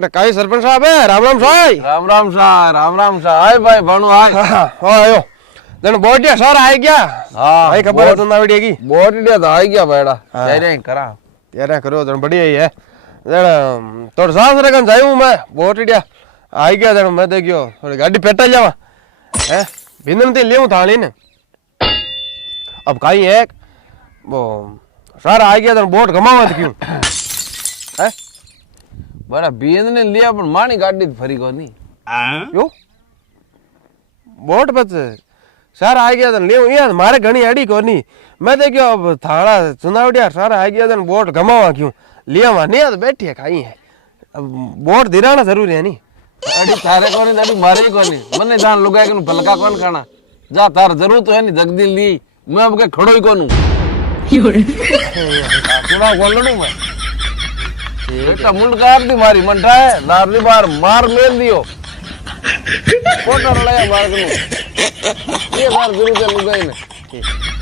अरे कई सरपंच साहब है राम राम साई राम राम सा हाय भाई भानु हाय हाँ आयो जन बोटिया सर आ गया हाँ भाई खबर है तुम आवड़ी की बोटिया तो आ गया बेड़ा तेरे करा तेरे करो जन बढ़िया ही है जन तोड़ सांस रखन जाऊं मैं बोटिया आ गया जन मैं देखियो थोड़ी गाड़ी पेटा जावा हैं भिंदन ते लेऊं थाली ने अब काई है वो सर आ गया जन बोट घमावत क्यों हैं बड़ा बीएन ने लिया पर मानी गाड़ी फरी को नहीं क्यों बोट बच सर आ गया ले यार मारे घनी अड़ी कोनी मैं देखियो अब थाड़ा चुनावड़िया सर आ गया जन बोट घमावा क्यों लिया नहीं तो बैठी है खाई है अब बोट दिराना जरूरी है नहीं अड़ी थारे को नहीं अड़ी मारे को नहीं मने जान लुगाए के भलका कौन खाना जा तार जरूरत है नहीं जगदी ली मैं अब के खड़ो ही कोनू थोड़ा बोलणू मैं बेटा मुंडकार दी मारी मंठा है लारली बार मार मेल दियो कोटा लया मार के ये बार जरूर लुगाई ने